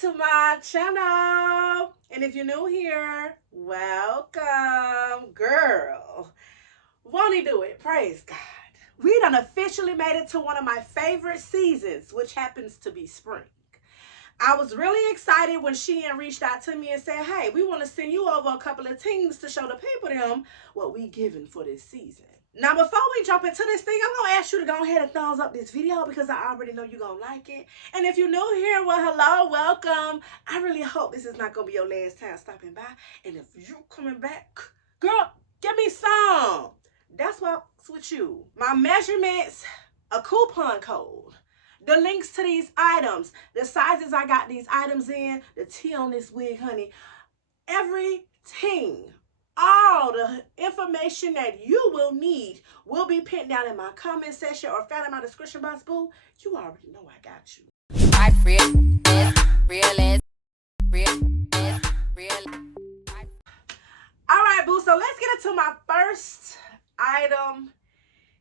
to my channel. And if you're new here, welcome, girl. Won't he do it? Praise God. We done officially made it to one of my favorite seasons, which happens to be spring. I was really excited when Shein reached out to me and said, hey, we want to send you over a couple of things to show the people them what we giving for this season. Now, before we jump into this thing, I'm going to ask you to go ahead and thumbs up this video because I already know you're going to like it. And if you're new here, well, hello, welcome. I really hope this is not going to be your last time stopping by. And if you're coming back, girl, give me some. That's what's with you. My measurements, a coupon code, the links to these items, the sizes I got these items in, the tea on this wig, honey, everything. All the information that you will need will be pinned down in my comment section or found in my description box, boo. You already know I got you. All right, boo, so let's get into my first item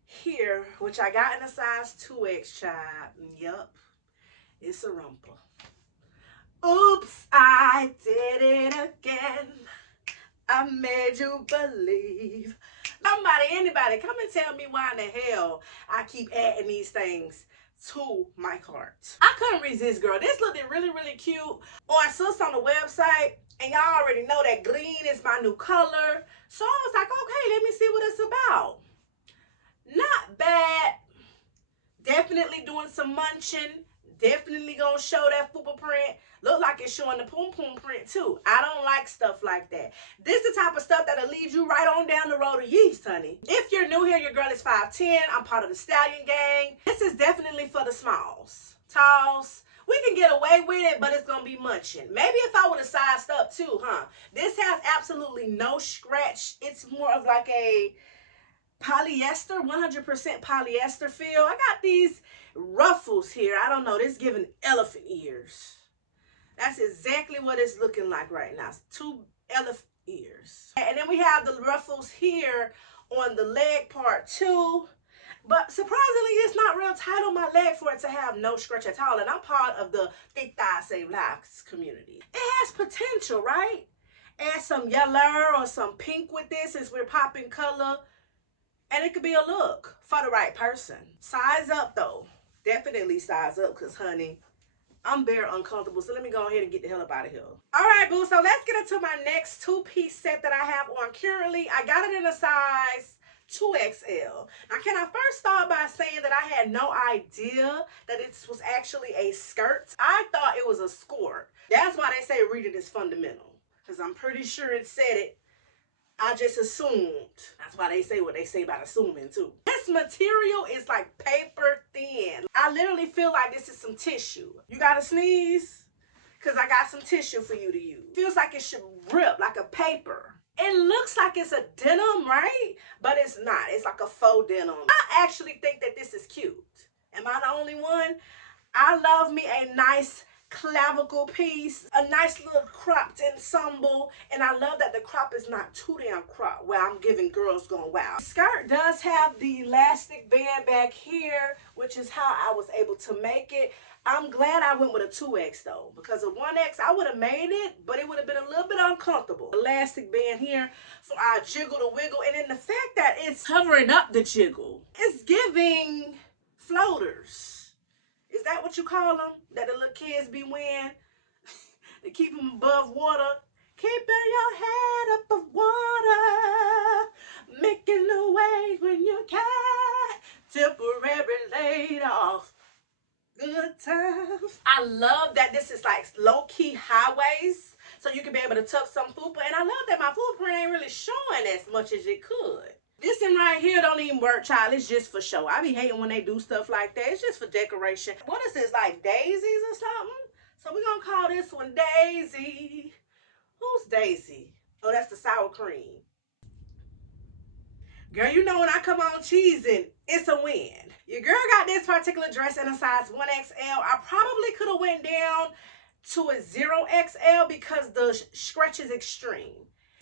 here, which I got in a size 2X, child. Yup, it's a romper. Oops, I did it again. I made you believe. Anybody, come and tell me why in the hell I keep adding these things to my cart. I couldn't resist, girl. This looked really, really cute on sis on the website. And y'all already know that green is my new color. So I was like, okay, let me see what it's about. Not bad. Definitely doing some munching. Definitely gonna show that fupa print. Look like it's showing the poom poom print too. I don't like stuff like that. This is the type of stuff that'll lead you right on down the road of yeast, honey. If you're new here, your girl is 5'10". I'm part of the Stallion gang. This is definitely for the smalls. Talls, we can get away with it, but it's gonna be munching. Maybe if I would have sized up too, huh? This has absolutely no scratch. It's more of like a polyester, 100% polyester feel. I got these ruffles here. I don't know, this giving elephant ears. That's exactly what it's looking like right now. It's 2 elephant ears. And then we have the ruffles here on the leg part too. But surprisingly, it's not real tight on my leg for it to have no scratch at all. And I'm part of the Thick Thighs Save Lives community. It has potential, right? Add some yellow or some pink with this as we're popping color. And it could be a look for the right person. Size up though. Definitely size up because, honey, I'm very uncomfortable. So let me go ahead and get the hell up out of here. All right, boo. So let's get into my next 2-piece set that I have on currently. I got it in a size 2XL. Now, can I first start by saying that I had no idea that this was actually a skirt? I thought it was a skirt. That's why they say reading is fundamental. Because I'm pretty sure it said it. I just assumed. That's why they say what they say about assuming too. This material is like paper thin. I literally feel like this is some tissue. You gotta sneeze? Because I got some tissue for you to use. Feels like it should rip like a paper. It looks like it's a denim, right? But it's not. It's like a faux denim. I actually think that this is cute. Am I the only one? I love me a nice clavicle piece, a nice little cropped ensemble, and I love that the crop is not too damn cropped where I'm giving girls going wild. The skirt does have the elastic band back here, which is how I was able to make it. I'm glad I went with a 2X though, because a 1X I would have made it, but it would have been a little bit uncomfortable. Elastic band here for our jiggle to wiggle, and then the fact that it's covering up the jiggle, it's giving floaters. Is that what you call them? That the little kids be wearing to keep them above water? Keeping your head up of water, making the waves when you can, temporary laid off. Good times. I love that this is like low-key high waist, so you can be able to tuck some fupa. And I love that my fupa print ain't really showing as much as it could. This thing right here don't even work, child. It's just for show. I be hating when they do stuff like that. It's just for decoration. What is this, like daisies or something? So we're going to call this one Daisy. Who's Daisy? Oh, that's the sour cream. Girl, you know when I come on cheesing, it's a win. Your girl got this particular dress in a size 1XL. I probably could have went down to a 0XL because the stretch is extreme.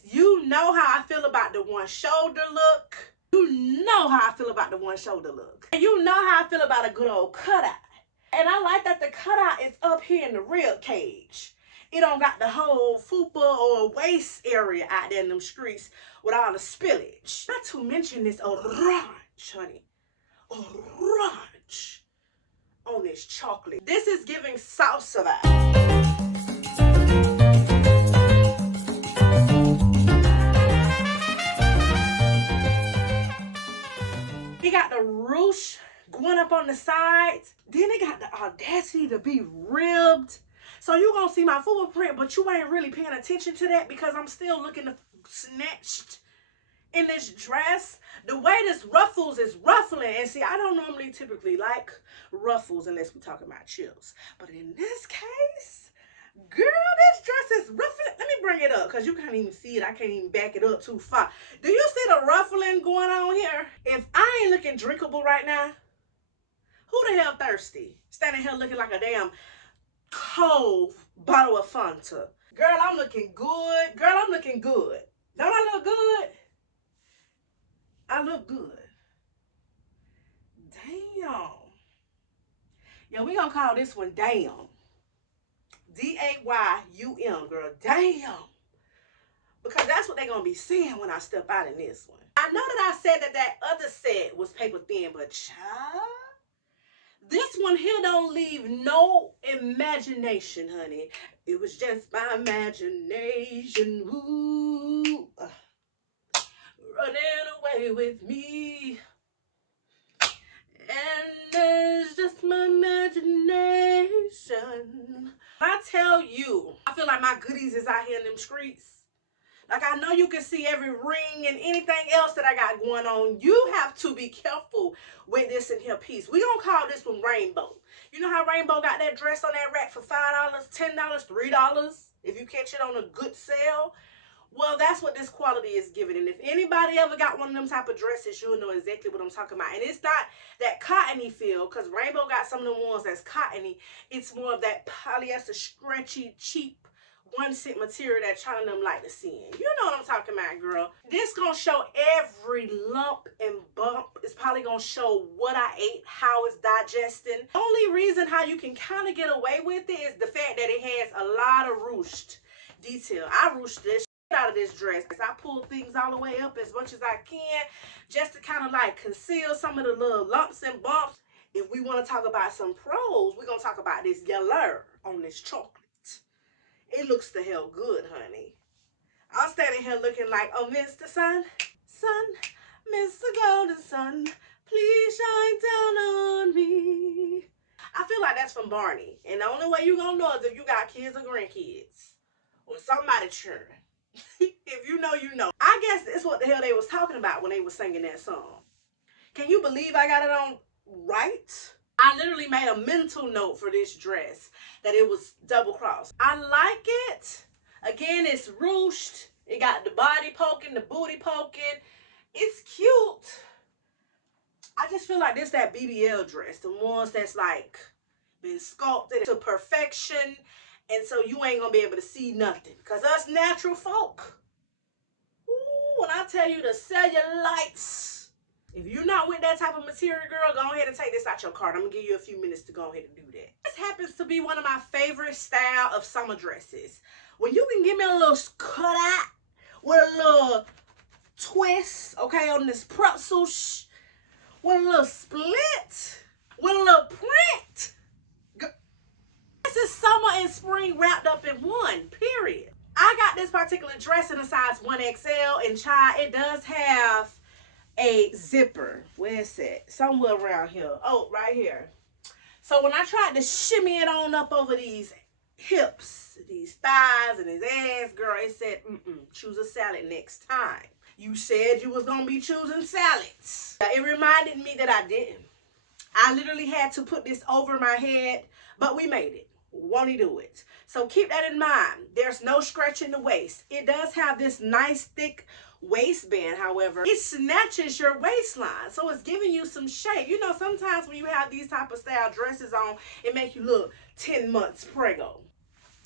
You know how I feel about the one shoulder look. You know how I feel about the one shoulder look. And you know how I feel about a good old cutout. And I like that the cutout is up here in the rib cage. It don't got the whole fupa or waist area out there in them streets with all the spillage. Not to mention this orange, honey. Orange on this chocolate. This is giving salsa vibe. It got the ruche going up on the sides. Then it got the audacity to be ribbed. So you're going to see my footprint, but you ain't really paying attention to that because I'm still looking snatched in this dress. The way this ruffles is ruffling. And see, I don't normally typically like ruffles unless we're talking about chills. But in this case, girl, this dress is ruffling. Let me bring it up because you can't even see it. I can't even back it up too far. Do you see the ruffling going on here? If I ain't looking drinkable right now, who the hell thirsty? Standing here looking like a damn cold bottle of Fanta. Girl, I'm looking good. Girl, I'm looking good. Don't I look good? I look good. Damn. Yeah, we gonna call this one damn. D-A-Y-U-M, girl. Damn. Because that's what they're gonna be seeing when I step out in this one. I know that I said that other set was paper thin, but child, this one here don't leave no imagination, honey. It was just my imagination. Ooh. Running away with me. And it's just my imagination. I tell you, I feel like my goodies is out here in them streets. Like, I know you can see every ring and anything else that I got going on. You have to be careful with this in here piece. We gonna call this one Rainbow. You know how Rainbow got that dress on that rack for $5, $10, $3 if you catch it on a good sale? Well, that's what this quality is giving. And if anybody ever got one of them type of dresses, you'll know exactly what I'm talking about. And it's not that cottony feel, because Rainbow got some of the ones that's cottony. It's more of that polyester, stretchy, cheap, 1 cent material that China them like to see in. You know what I'm talking about, girl. This gonna show every lump and bump. It's probably gonna show what I ate, how it's digesting. Only reason how you can kind of get away with it is the fact that it has a lot of ruched detail. I ruched this out of this dress. I pull things all the way up as much as I can just to kind of like conceal some of the little lumps and bumps. If we want to talk about some pros, we're gonna talk about this yellow on this chocolate. It looks the hell good, honey. I'm standing here looking like, oh, Mr. Sun, Mr. Golden Sun, please shine down on me. I feel like that's from Barney. And the only way you're going to know is if you got kids or grandkids. Or somebody children. If you know, you know. I guess that's what the hell they was talking about when they was singing that song. Can you believe I got it on right? I literally made a mental note for this dress that it was double cross. I like it. Again, it's ruched. It got the body poking, the booty poking. It's cute. I just feel like this that BBL dress. The ones that's like been sculpted to perfection. And so you ain't going to be able to see nothing. Because us natural folk. Ooh, when I tell you the cellulites. If you're not with that type of material, girl, go ahead and take this out your cart. I'm going to give you a few minutes to go ahead and do that. This happens to be one of my favorite style of summer dresses. When you can give me a little cut out with a little twist, okay, on this pretzel, with a little split, with a little print. This is summer and spring wrapped up in one, period. I got this particular dress in a size 1XL, and child, it does have a zipper. Where is it? Somewhere around here. Oh, right here. So when I tried to shimmy it on up over these hips, these thighs, and his ass, girl, it said, choose a salad next time. You said you was going to be choosing salads. It reminded me that I didn't. I literally had to put this over my head, but we made it. Won't he do it? So keep that in mind. There's no stretch in the waist. It does have this nice thick waistband, however. It snatches your waistline, so it's giving you some shape. You know, sometimes when you have these type of style dresses on, it makes you look 10 months preggo.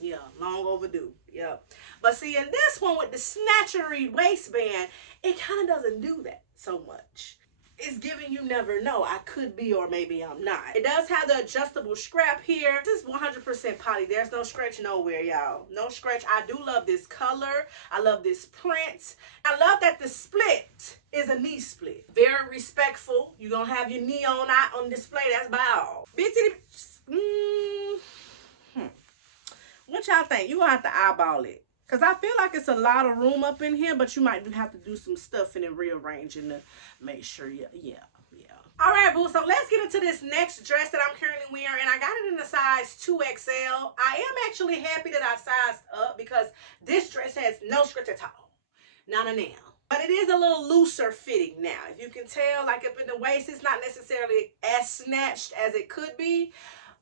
Yeah, long overdue. Yeah. But see, in this one with the snatchery waistband, it kind of doesn't do that so much. it's giving you never know. I could be or maybe I'm not. It does have the adjustable strap here. This is 100% poly. There's no stretch nowhere, y'all. No stretch. I do love this color. I love this print. I love that the split is a knee split. Very respectful. You're going to have your knee on display. That's by all. What y'all think? You're going to have to eyeball it. Because I feel like it's a lot of room up in here, but you might have to do some stuffing and rearranging to make sure yeah. All right, boo, so let's get into this next dress that I'm currently wearing. I got it in the size 2XL. I am actually happy that I sized up because this dress has no stretch at all. Not a nail. But it is a little looser fitting now. If you can tell, like up in the waist, it's not necessarily as snatched as it could be.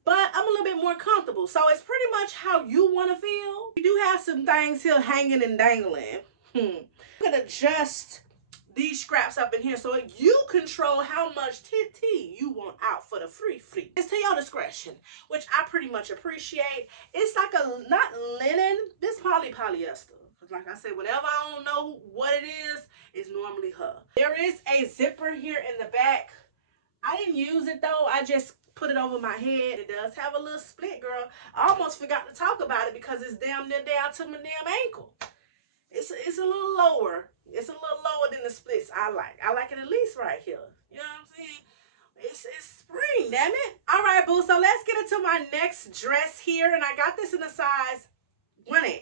But I'm a little bit more comfortable. So it's pretty much how you want to feel. You do have some things here hanging and dangling. I'm going to adjust these scraps up in here so you control how much TT you want out for the free. It's to your discretion, which I pretty much appreciate. It's like a, not linen, this polyester. Because like I said, whenever I don't know what it is, it's normally her. There is a zipper here in the back. I didn't use it though. I just put it over my head. It does have a little split, girl. I almost forgot to talk about it because it's damn near down to my damn ankle. It's a little lower. It's a little lower than the splits I like. I like it at least right here. You know what I'm saying? It's spring, damn it. All right, boo. So let's get into my next dress here. And I got this in a size 1X.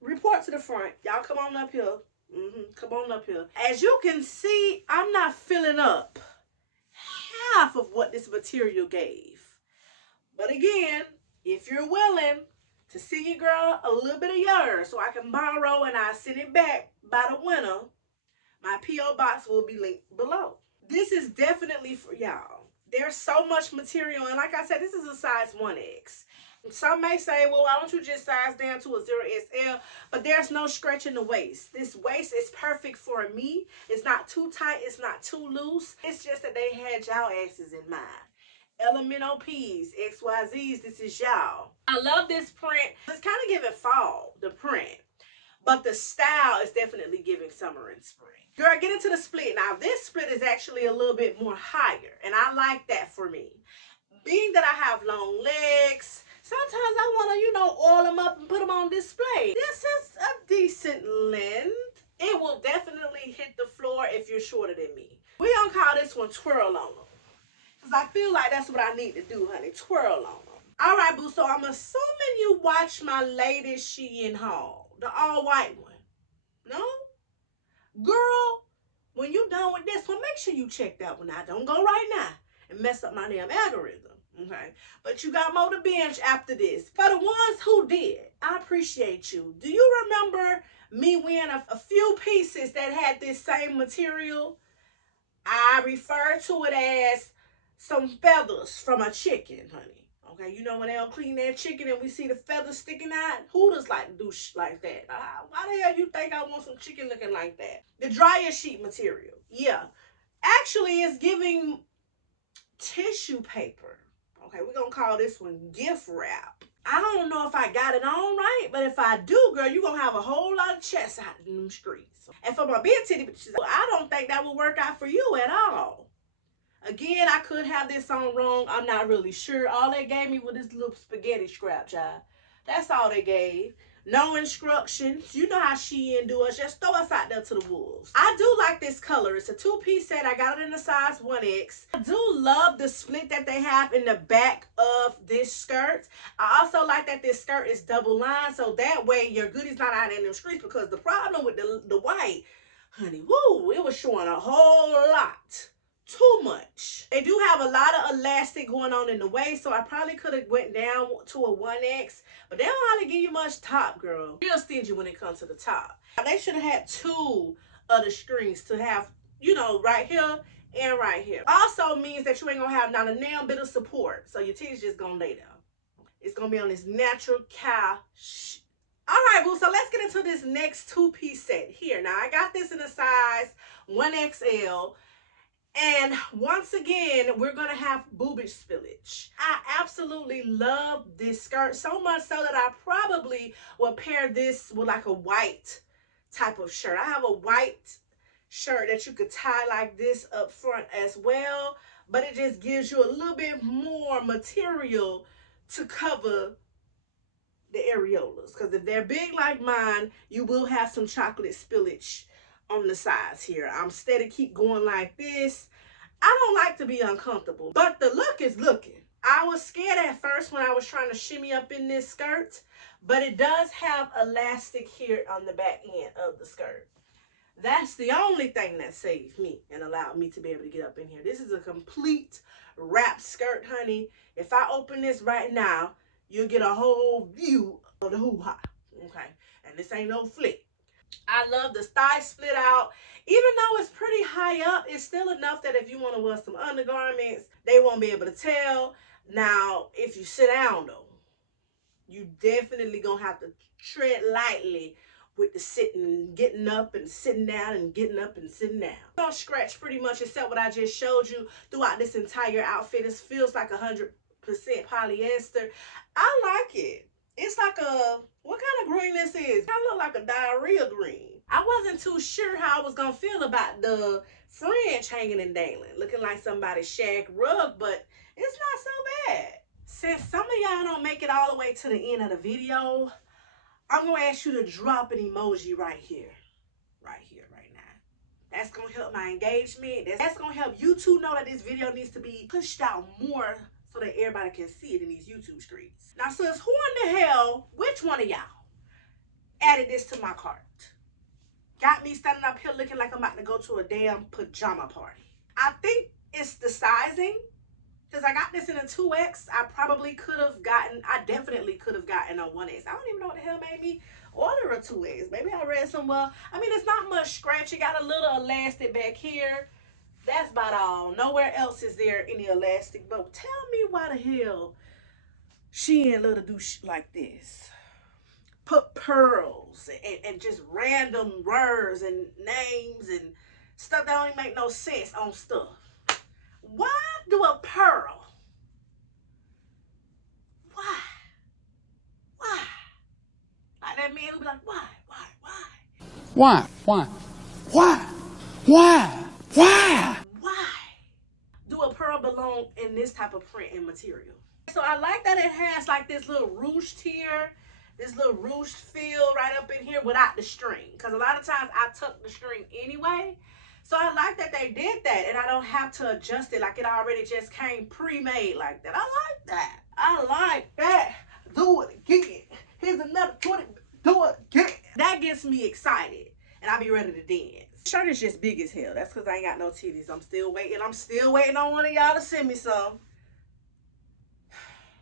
Report to the front. Y'all come on up here. Come on up here. As you can see, I'm not filling up half of what this material gave. But again, if you're willing to send your girl a little bit of yours so I can borrow and I send it back by the winter, my P.O. box will be linked below. This is definitely for y'all. There's so much material, and like I said, this is a size 1X. Some may say, well, why don't you just size down to a 0XL? But there's no stretch in the waist. This waist is perfect for me. It's not too tight. It's not too loose. It's just that they had y'all asses in mind. Elemental P's, XYZs, this is y'all. I love this print. It's kind of giving fall, the print. But the style is definitely giving summer and spring. Girl, get into the split. Now, this split is actually a little bit more higher. And I like that for me. Being that I have long legs, sometimes I want to, you know, oil them up and put them on display. This is a decent length. It will definitely hit the floor if you're shorter than me. We gonna call this one twirl on them. Because I feel like that's what I need to do, honey. Twirl on them. All right, boo. So I'm assuming you watched my latest Shein haul. The all-white one. No? Girl, when you done with this one, make sure you check that one out. Don't go right now and mess up my damn algorithm. Okay? But you got more to binge after this. For the ones who did, I appreciate you. Do you remember me wearing a few pieces that had this same material? I refer to it as some feathers from a chicken, honey. Okay, you know when they don't clean that chicken and we see the feathers sticking out? Who does like to do like that? Why the hell you think I want some chicken looking like that? The dryer sheet material. Yeah. Actually, it's giving tissue paper. Okay, we're going to call this one gift wrap. I don't know if I got it on right, but if I do, girl, you're going to have a whole lot of chest out in them streets. And for my big titty bitches, I don't think that will work out for you at all. Again, I could have this on wrong. I'm not really sure. All they gave me was this little spaghetti scrap, child. That's all they gave. No instructions. You know how Shein do us. Just throw us out there to the wolves. I do like this color. It's a two-piece set. I got it in the size 1X. I do love the split that they have in the back of this skirt. I also like that this skirt is double lined, so that way your goodies not out in the streets, because the problem with the white, honey, woo, it was showing a whole lot. Too much. They do have a lot of elastic going on in the waist, so I probably could have went down to a 1X, but they don't really give you much top, girl. Real stingy when it comes to the top. They should have had two of the strings to have, you know, right here and right here. Also means that you ain't gonna have not a damn bit of support, so your titties just gonna lay down. It's gonna be on this natural cow shit. All right, boo, so let's get into this next two-piece set here. Now, I got this in a size 1XL. And once again, we're going to have boobage spillage. I absolutely love this skirt, so much so that I probably will pair this with like a white type of shirt. I have a white shirt that you could tie like this up front as well, but it just gives you a little bit more material to cover the areolas, because if they're big like mine, you will have some chocolate spillage on the sides here. I'm steady keep going like this. I don't like to be uncomfortable, but the look is looking. I was scared at first when I was trying to shimmy up in this skirt, but it does have elastic here on the back end of the skirt. That's the only thing that saved me and allowed me to be able to get up in here. This is a complete wrap skirt, honey. If I open this right now, you'll get a whole view of the hoo-ha, okay? And this ain't no flick. I love the thigh split out. Even though it's pretty high up, it's still enough that if you want to wear some undergarments, they won't be able to tell. Now, if you sit down, though, you definitely gonna have to tread lightly with the sitting, getting up and sitting down and getting up and sitting down. Don't scratch pretty much except what I just showed you throughout this entire outfit. It feels like 100% polyester. I like it. It's like a, what kind of green this is? It look like a diarrhea green. I wasn't too sure how I was gonna feel about the fringe hanging and dangling, looking like somebody's shag rug, but it's not so bad. Since some of y'all don't make it all the way to the end of the video, I'm gonna ask you to drop an emoji right here, right now. That's gonna help my engagement. That's gonna help YouTube know that this video needs to be pushed out more so that everybody can see it in these YouTube streets. Now, sis, who in the hell, which one of y'all added this to my cart? Got me standing up here looking like I'm about to go to a damn pajama party. I think it's the sizing. Because I got this in a 2X, I definitely could have gotten a 1X. I don't even know what the hell made me order a 2X. Maybe I read somewhere. I mean, it's not much scratch. It got a little elastic back here. That's about all. Nowhere else is there any elastic. But tell me why the hell Shein love to do like this. Put pearls and just random words and names and stuff that don't even make no sense on stuff. Why do a pearl? Why? Like that man who be like, why? Why do a pearl belong in this type of print and material? So I like that it has like this little ruched here, this little ruched feel right up in here without the string. Because a lot of times I tuck the string anyway. So I like that they did that and I don't have to adjust it like it already just came pre-made like that. I like that. I like that. Do it again. Here's another 20. Do it again. That gets me excited and I'll be ready to dance. This shirt is just big as hell. That's because I ain't got no titties. I'm still waiting. I'm still waiting on one of y'all to send me some.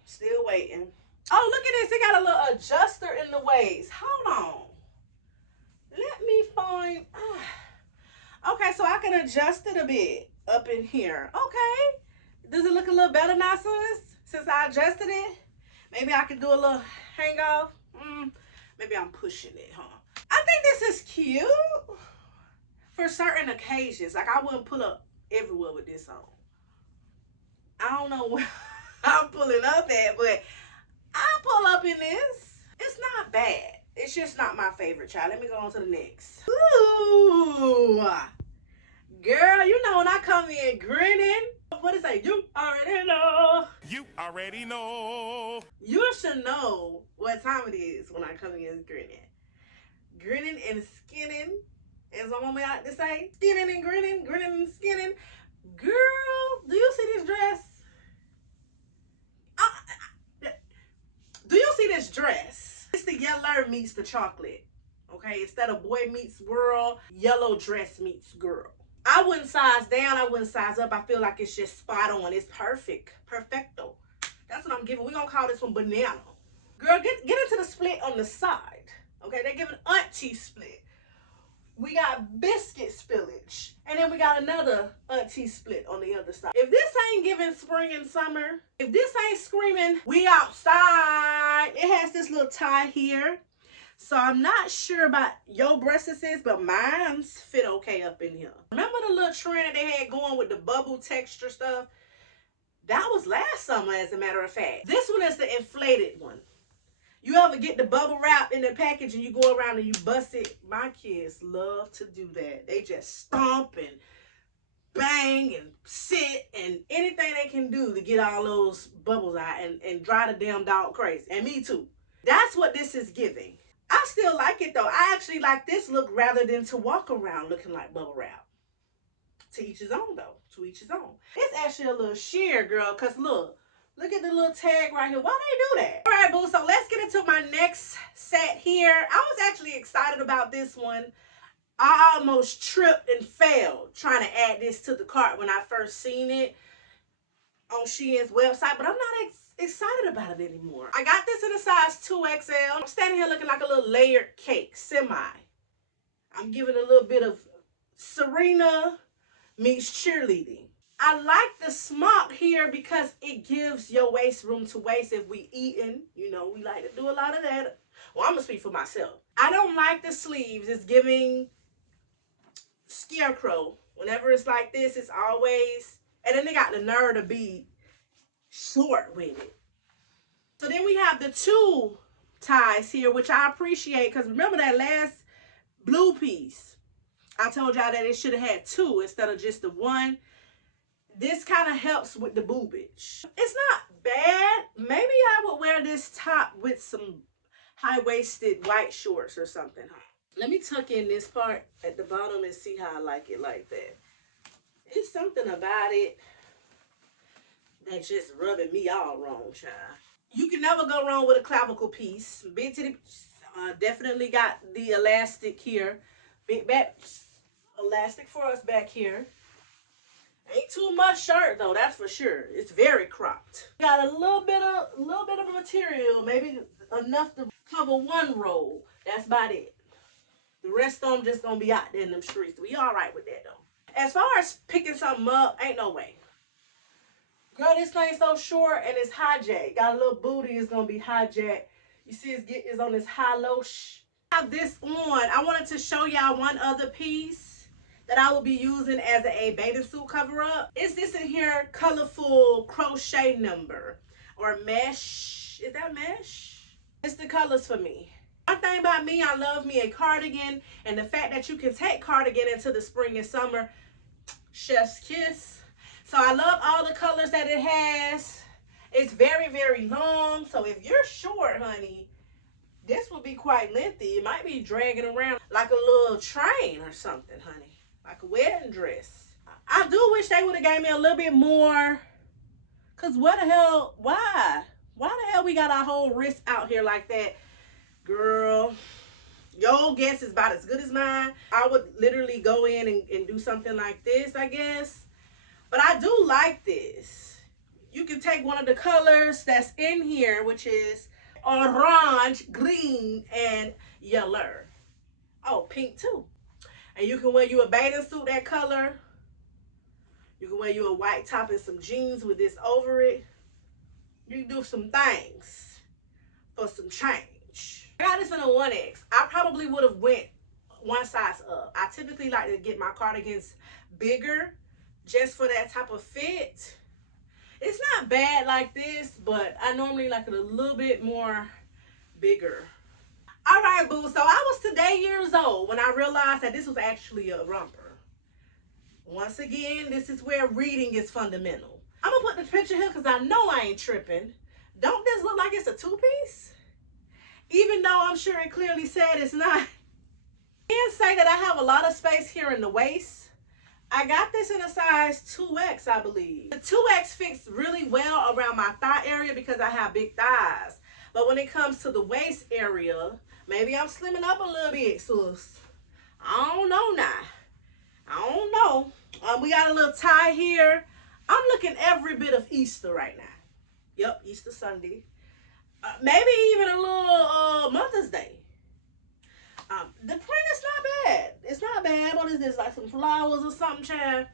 Still waiting. Oh, look at this. It got a little adjuster in the waist. Hold on. Let me find... Okay, so I can adjust it a bit up in here. Okay. Does it look a little better now, sis? Since I adjusted it? Maybe I can do a little hang off. Maybe I'm pushing it, huh? I think this is cute for certain occasions. Like, I wouldn't pull up everywhere with this on. I don't know where I'm pulling up at, but I'll pull up in this. It's not bad. It's just not my favorite, child. Let me go on to the next. Ooh. Girl, you know when I come in grinning, what is that? You already know. You already know. You should know what time it is when I come in grinning. Grinning and skinning, as my mama like to say. Skinning and grinning, grinning and skinning. Girl, do you see this dress? Do you see this dress? It's the yellow meets the chocolate. Okay, instead of boy meets girl, yellow dress meets girl. I wouldn't size down, I wouldn't size up. I feel like it's just spot on. It's perfect. Perfecto. That's what I'm giving. We're going to call this one banana. Girl, get into the split on the side. Okay, they're giving auntie split. We got biscuit spillage. And then we got another auntie split on the other side. If this ain't giving spring and summer, if this ain't screaming, we outside. It has this little tie here. So I'm not sure about your breasts, but mine's fit okay up in here. Remember the little trend that they had going with the bubble texture stuff? That was last summer, as a matter of fact. This one is the inflated one. You ever get the bubble wrap in the package and you go around and you bust it? My kids love to do that. They just stomp and bang and sit and anything they can do to get all those bubbles out and drive the damn dog crazy. And me too. That's what this is giving. I still like it though. I actually like this look rather than to walk around looking like bubble wrap. To each his own though. To each his own. It's actually a little sheer, girl, because look at the little tag right here. Why they do that? All right, boo. So let's get into my next set here. I was actually excited about this one. I almost tripped and failed trying to add this to the cart when I first seen it on Shein's website, but I'm not excited about it anymore. I got this in a size 2XL. I'm standing here looking like a little layered cake, semi. I'm giving a little bit of Serena meets cheerleading. I like the smock here because it gives your waist room to waist if we eating. You know, we like to do a lot of that. Well, I'm going to speak for myself. I don't like the sleeves. It's giving Scarecrow. Whenever it's like this, it's always... And then they got the nerve to be short with it. So then we have the two ties here, which I appreciate. Because remember that last blue piece? I told y'all that it should have had two instead of just the one. This kind of helps with the boobage. It's not bad. Maybe I would wear this top with some high-waisted white shorts or something. Let me tuck in this part at the bottom and see how I like it like that. It's something about it that's just rubbing me all wrong, child. You can never go wrong with a clavicle piece. Big titty, definitely got the elastic here. Big back elastic for us back here. Ain't too much shirt though, that's for sure. It's very cropped. Got a little bit of material, maybe enough to cover one roll. That's about it. The rest of them just gonna be out there in them streets. We all right with that though. As far as picking something up, ain't no way. Girl, this thing's so short and it's hijacked. Got a little booty, it's gonna be hijacked. You see it's on this high-low I have this on. I wanted to show y'all one other piece that I will be using as a bathing suit cover-up. Is this in here colorful crochet number or mesh? Is that mesh? It's the colors for me. One thing about me, I love me a cardigan, and the fact that you can take cardigan into the spring and summer, chef's kiss. So I love all the colors that it has. It's very, very long. So if you're short, honey, this will be quite lengthy. It might be dragging around like a little train or something, honey. Like a wedding dress. I do wish they would have gave me a little bit more. Because what the hell? Why? Why the hell we got our whole wrist out here like that? Girl, your guess is about as good as mine. I would literally go in and do something like this, I guess. But I do like this. You can take one of the colors that's in here, which is orange, green, and yellow. Oh, pink too. And you can wear you a bathing suit that color. You can wear you a white top and some jeans with this over it. You can do some things for some change. I got this in a 1X. I probably would have went one size up. I typically like to get my cardigans bigger just for that type of fit. It's not bad like this, but I normally like it a little bit more bigger. All right, boo. So I was today years old when I realized that this was actually a romper. Once again, this is where reading is fundamental. I'm going to put the picture here because I know I ain't tripping. Don't this look like it's a two-piece? Even though I'm sure it clearly said it's not. I can say that I have a lot of space here in the waist. I got this in a size 2X, I believe. The 2X fits really well around my thigh area because I have big thighs. But when it comes to the waist area, maybe I'm slimming up a little bit, sis. I don't know now. I don't know. We got a little tie here. I'm looking every bit of Easter right now. Yep, Easter Sunday. Maybe even a little Mother's Day. The print is not bad. It's not bad. What is this? Like some flowers or something, child?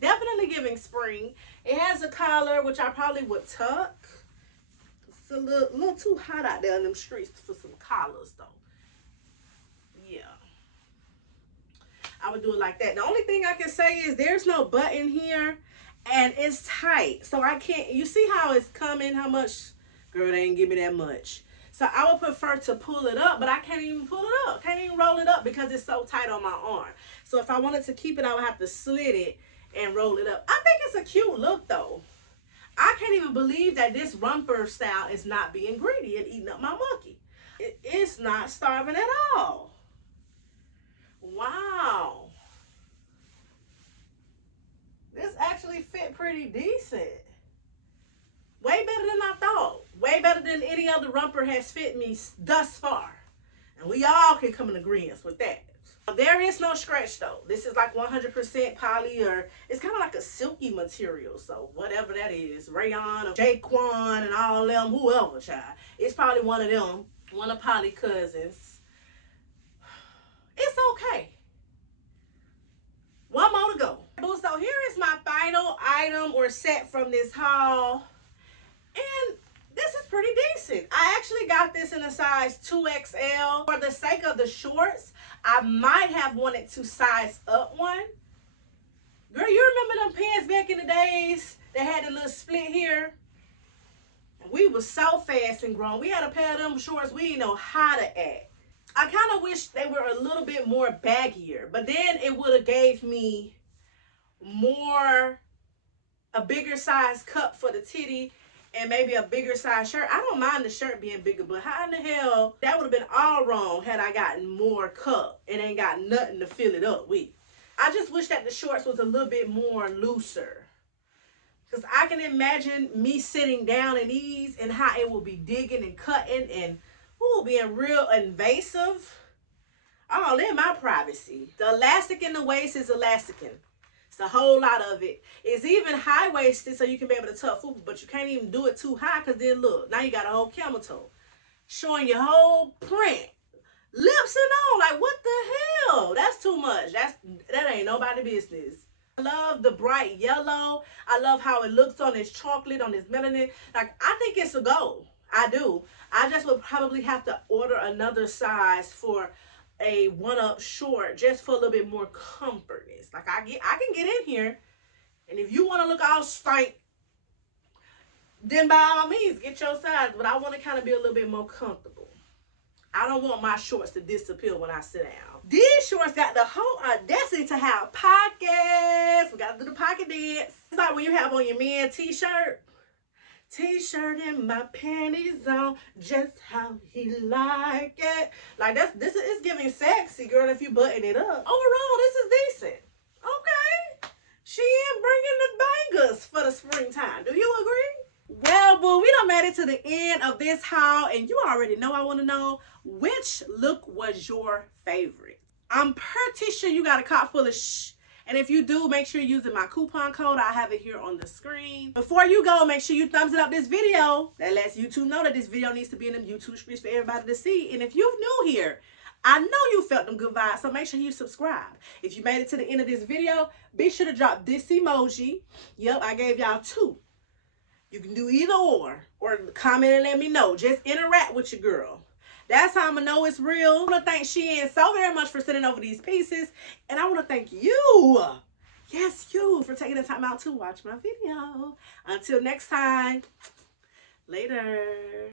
Definitely giving spring. It has a collar, which I probably would tuck. It's a little too hot out there in them streets for some collars, though. Yeah. I would do it like that. The only thing I can say is there's no button here, and it's tight. So I can't, you see how it's coming, how much, Girl, they didn't give me that much. So I would prefer to pull it up, but I can't even pull it up. Can't even roll it up because it's so tight on my arm. So if I wanted to keep it, I would have to slit it and roll it up. I think it's a cute look though. I can't even believe that this romper style is not being greedy and eating up my monkey. It's not starving at all. Wow. This actually fit pretty decent. Way better than I thought. Way better than any other romper has fit me thus far. And we all can come in agreement with that. There is no stretch though. This is like 100% poly, or it's kind of like a silky material. So whatever that is, rayon or Jaquan and all them, whoever, child. It's probably one of them, one of Polly cousins. It's okay. One more to go. So here is my final item or set from this haul. And this is pretty decent. I actually got this in a size 2XL. For the sake of the shorts, I might have wanted to size up one. Girl, you remember them pants back in the days that had a little split here? We was so fast and grown. We had a pair of them shorts we didn't know how to act. I kind of wish they were a little bit more baggier, but then it would have gave me a bigger size cup for the titty and maybe a bigger size shirt. I don't mind the shirt being bigger, but how in the hell, that would have been all wrong had I gotten more cup and ain't got nothing to fill it up with. I just wish that the shorts was a little bit more looser. Because I can imagine me sitting down in these and how it will be digging and cutting and being real invasive. All in my privacy. The elastic in the waist is elasticing. It's a whole lot of it. It's even high-waisted so you can be able to tuck fupa, but you can't even do it too high because then look, now you got a whole camel toe. Showing your whole print. Lips and all, like what the hell? That's too much. That ain't nobody's business. I love the bright yellow. I love how it looks on this chocolate, on this melanin. Like, I think it's a go. I do. I just would probably have to order another size for a one-up short just for a little bit more comfortness. Like I can get in here, and if you want to look all stank, then by all means get your size. But I want to kind of be a little bit more comfortable. I don't want my shorts to disappear when I sit down. These shorts got the whole audacity to have pockets. We got to do the pocket dance. It's like when you have on your man t-shirt. T-shirt and my panties on, just how he like it. Like this is giving sexy, girl, if you button it up. Overall, this is decent. Okay. Shein bringing the bangers for the springtime. Do you agree? Well, boo, we done made it to the end of this haul, and you already know I want to know which look was your favorite. I'm pretty sure you got a cart full of and if you do, make sure you're using my coupon code. I have it here on the screen. Before you go, make sure you thumbs it up this video. That lets YouTube know that this video needs to be in them YouTube streets for everybody to see. And if you're new here, I know you felt them good vibes, so make sure you subscribe. If you made it to the end of this video, be sure to drop this emoji. Yep, I gave y'all 2. You can do either or comment and let me know. Just interact with your girl. That's how I'm going to know it's real. I want to thank Shein so very much for sending over these pieces. And I want to thank you, yes, you, for taking the time out to watch my video. Until next time, later.